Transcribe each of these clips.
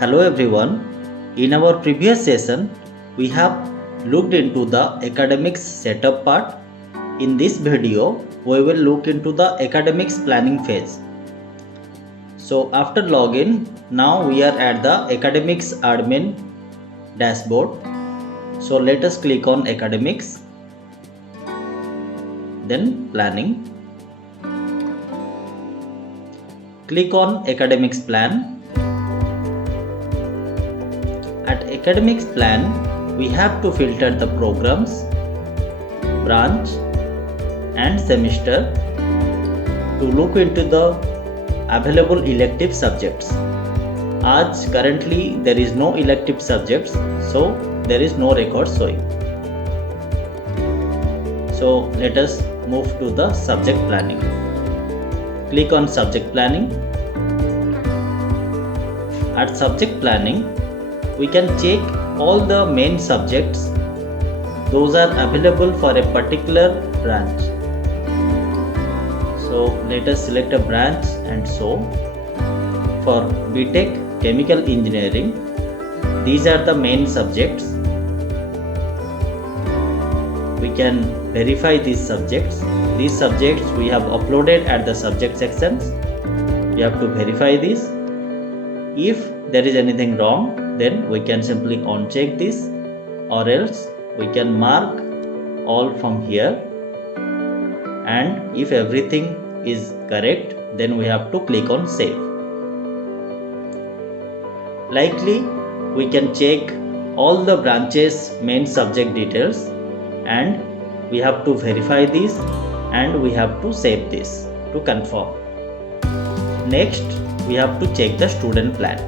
Hello everyone. In our previous session, we have looked into the academics setup part. In this video, we will look into the academics planning phase. So after login, now we are at the academics admin dashboard. So let us click on academics, then planning. Click on academics plan. At academics plan, we have to filter the programs, branch and semester to look into the available elective subjects. As currently there is no elective subjects, so there is no record showing. So let us move to the subject planning. Click on subject planning. At subject planning, we can check all the main subjects. Those are available for a particular branch. So let us select a branch and show. For BTech Chemical Engineering, these are the main subjects. We can verify these subjects. These subjects we have uploaded at the subject sections. We have to verify this. If there is anything wrong, then we can simply uncheck this, or else we can mark all from here, and if everything is correct, then we have to click on save. Likely we can check all the branches main subject details, and we have to verify this and we have to save this to confirm. Next, we have to check the student plan.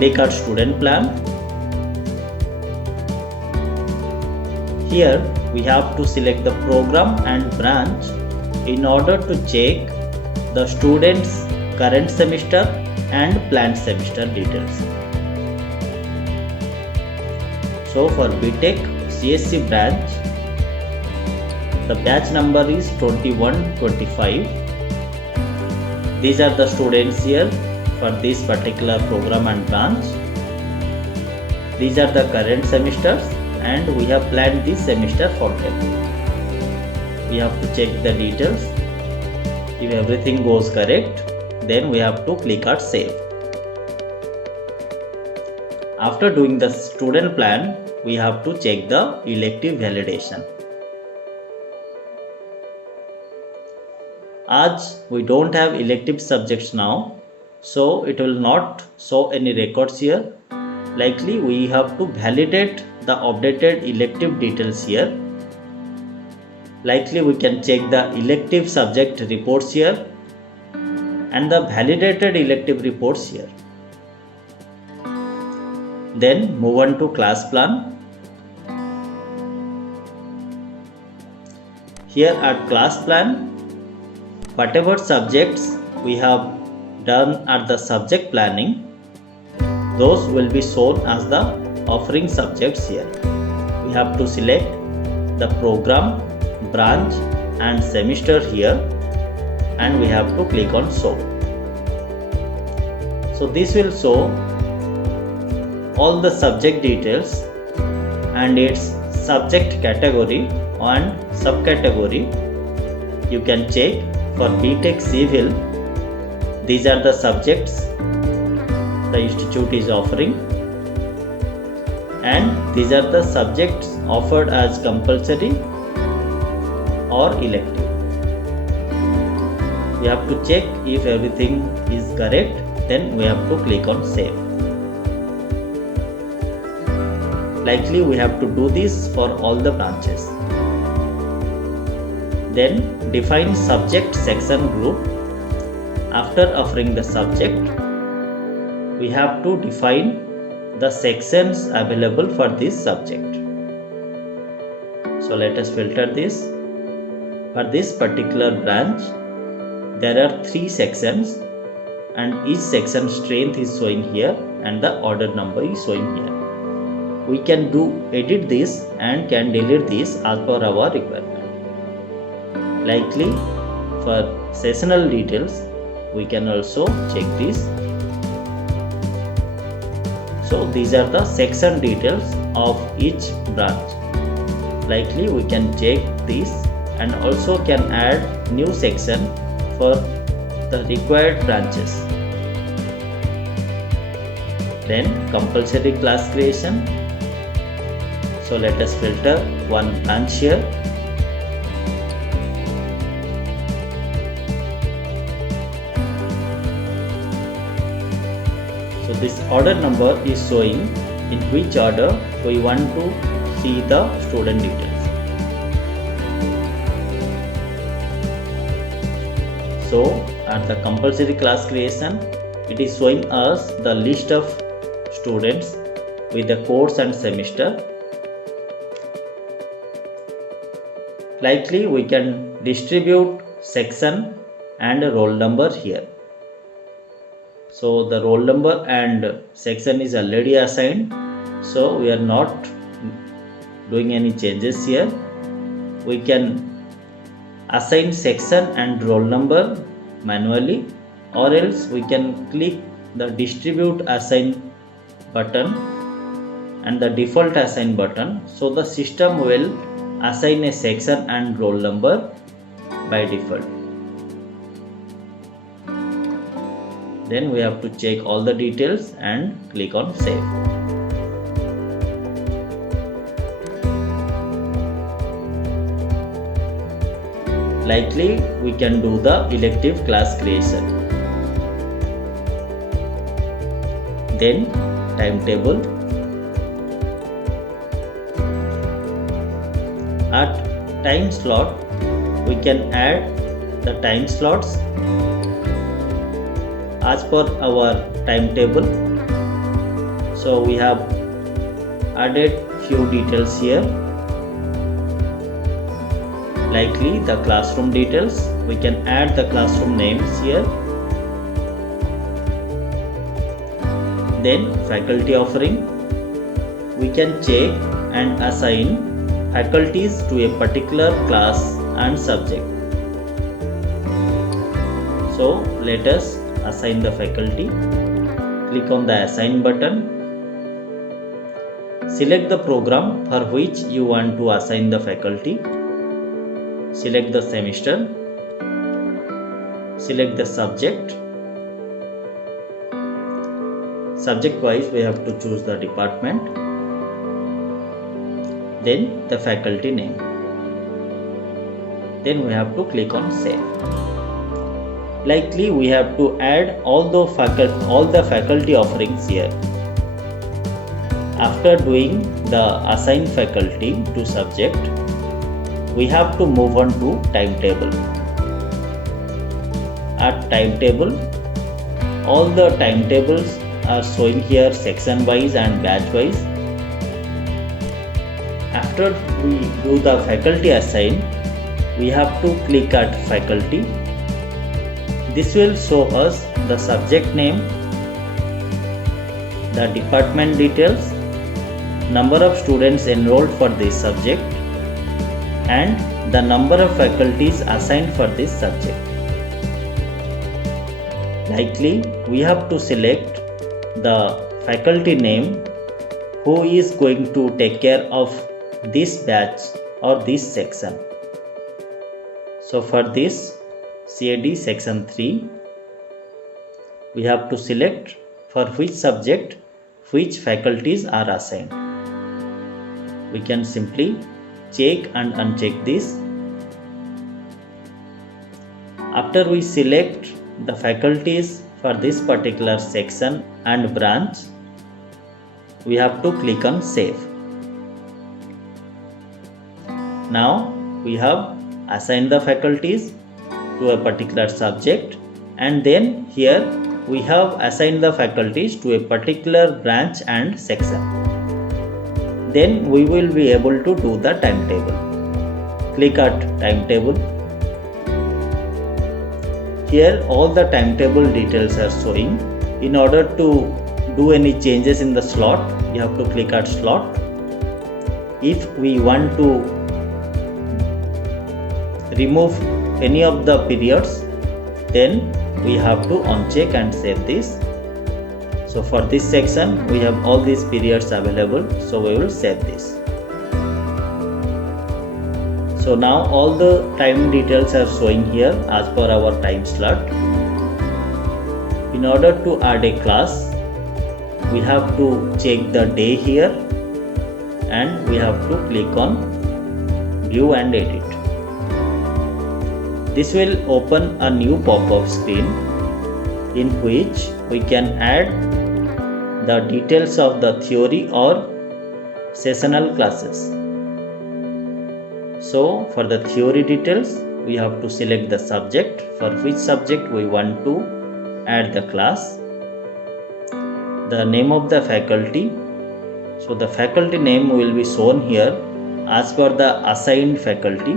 Click on student plan. Here we have to select the program and branch in order to check the students' current semester and planned semester details. So for BTech CSC branch, the batch number is 2125. These are the students here for this particular program and branch. These are the current semesters, and we have planned this semester for them. We have to check the details. If everything goes correct, then we have to click on save. After doing the student plan, we have to check the elective validation. As we don't have elective subjects now, so it will not show any records here. Likely we have to validate the updated elective details here. Likely we can check the elective subject reports here and the validated elective reports here. Then move on to class plan. Here at class plan, whatever subjects we have done at the subject planning, those will be shown as the offering subjects here. We have to select the program, branch and semester here, and we have to click on show. So this will show all the subject details and its subject category and subcategory. You can check for BTech Civil. These are the subjects the institute is offering, and these are the subjects offered as compulsory or elective. We have to check if everything is correct, then we have to click on save. Likely we have to do this for all the branches. Then define subject section group. After offering the subject, we have to define the sections available for this subject. So let us filter this. For this particular branch, there are 3 sections, and each section strength is showing here and the order number is showing here. We can edit this and can delete this as per our requirement. Likely for sessional details, we can also check this. So these are the section details of each branch. Likely we can check this and also can add new section for the required branches. Then compulsory class creation. So let us filter one branch here. So this order number is showing in which order we want to see the student details. So at the compulsory class creation, it is showing us the list of students with the course and semester. Likely we can distribute section and roll number here. So the roll number and section is already assigned, so we are not doing any changes here. We can assign section and roll number manually, or else we can click the distribute assign button and the default assign button, so the system will assign a section and roll number by default. Then we have to check all the details and click on save. Likely we can do the elective class creation. Then timetable. At time slot, we can add the time slots as per our timetable. So we have added few details here. Likely the classroom details, we can add the classroom names here. Then faculty offering, we can check and assign faculties to a particular class and subject. So let us assign the faculty. Click on the assign button. Select the program for which you want to assign the faculty. Select the semester. Select the subject. Subject wise we have to choose the department. Then the faculty name. Then we have to click on save. Likely we have to add all the faculty offerings here. After doing the assign faculty to subject, we have to move on to timetable. At timetable, all the timetables are showing here section wise and batch wise. After we do the faculty assign, we have to click at faculty. This will show us the subject name, the department details, number of students enrolled for this subject, and the number of faculties assigned for this subject. Likely, we have to select the faculty name who is going to take care of this batch or this section. So for this CAD section 3, we have to select for which subject which faculties are assigned. We can simply check and uncheck this. After we select the faculties for this particular section and branch, we have to click on save. Now we have assigned the faculties to a particular subject, and then here we have assigned the faculties to a particular branch and section. Then we will be able to do the timetable. Click at timetable. Here all the timetable details are showing. In order to do any changes in the slot, you have to click at slot. If we want to remove any of the periods, then we have to uncheck and save this. So for this section we have all these periods available, so we will save this. So now all the time details are showing here as per our time slot. In order to add a class, we have to check the day here and we have to click on view and edit. This will open a new pop-up screen in which we can add the details of the theory or sessional classes. So for the theory details, we have to select the subject, for which subject we want to add the class, the name of the faculty. So the faculty name will be shown here as per the assigned faculty,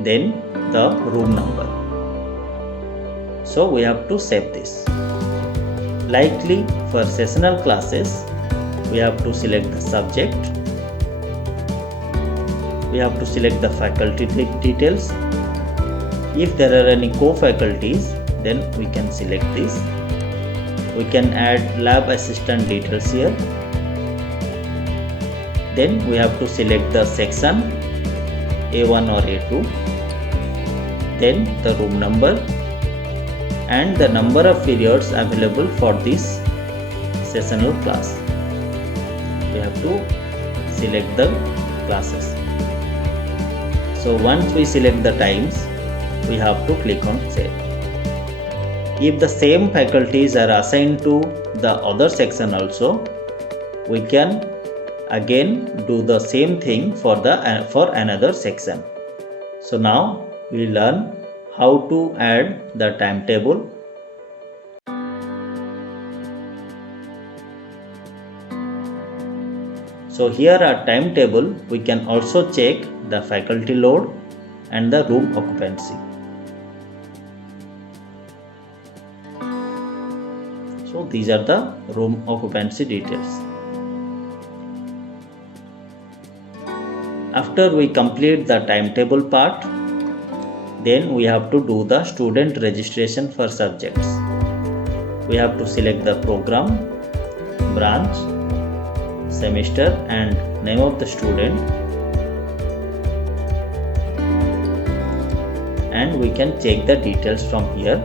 then the room number. So we have to save this. Likely for sessional classes, we have to select the subject, we have to select the faculty details. If there are any co-faculties, then we can select this. We can add lab assistant details here. Then we have to select the section A1 or A2, then the room number and the number of periods available for this sessional class. We have to select the classes. So once we select the times, we have to click on save. If the same faculties are assigned to the other section also, we can again do the same thing for another section. So now we learn how to add the timetable. So here at timetable, we can also check the faculty load and the room occupancy. So these are the room occupancy details. After we complete the timetable part, then we have to do the student registration for subjects. We have to select the program, branch, semester and name of the student, and we can check the details from here.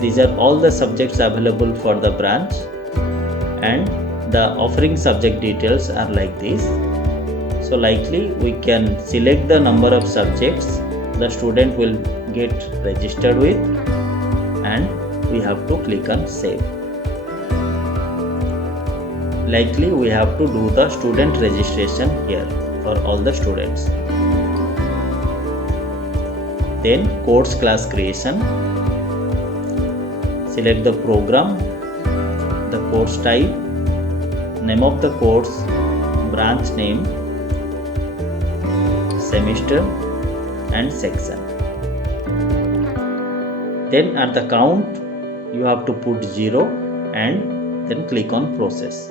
These are all the subjects available for the branch, and the offering subject details are like this. So likely we can select the number of subjects the student will get registered with, and we have to click on save. Likely we have to do the student registration here for all the students. Then course class creation. Select the program, the course type, name of the course, branch name, semester and section. Then at the count you have to put 0 and then click on process.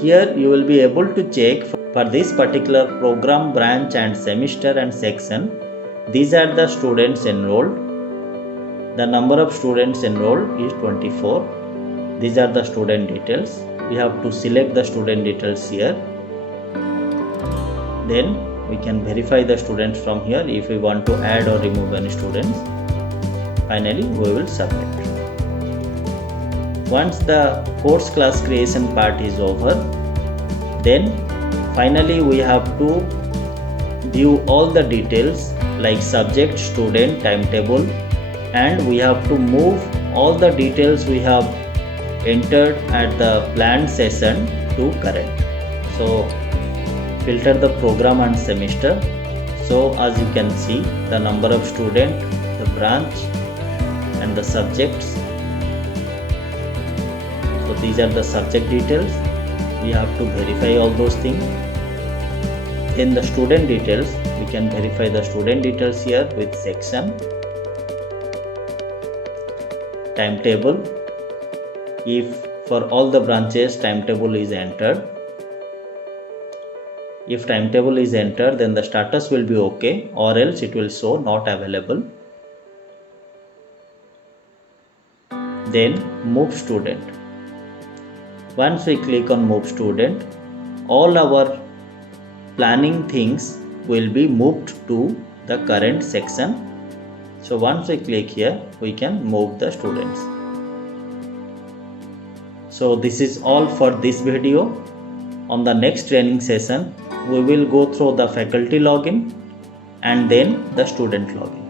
Here you will be able to check for this particular program, branch and semester and section. These are the students enrolled. The number of students enrolled is 24. These are the student details. We have to select the student details here. Then we can verify the students from here if we want to add or remove any students. Finally, we will submit. Once the course class creation part is over, then finally we have to view all the details like subject, student, timetable, and we have to move all the details we have entered at the planned session to current. So filter the program and semester. So as you can see, the number of student, the branch and the subjects. So these are the subject details. We have to verify all those things. In the student details, we can verify the student details here with section, timetable. If for all the branches timetable is entered, if timetable is entered, then the status will be okay, or else it will show not available. then move student. Once we click on move student, all our planning things will be moved to the current section. So once we click here, we can move the students. So this is all for this video. On the next training session, we will go through the faculty login and then the student login.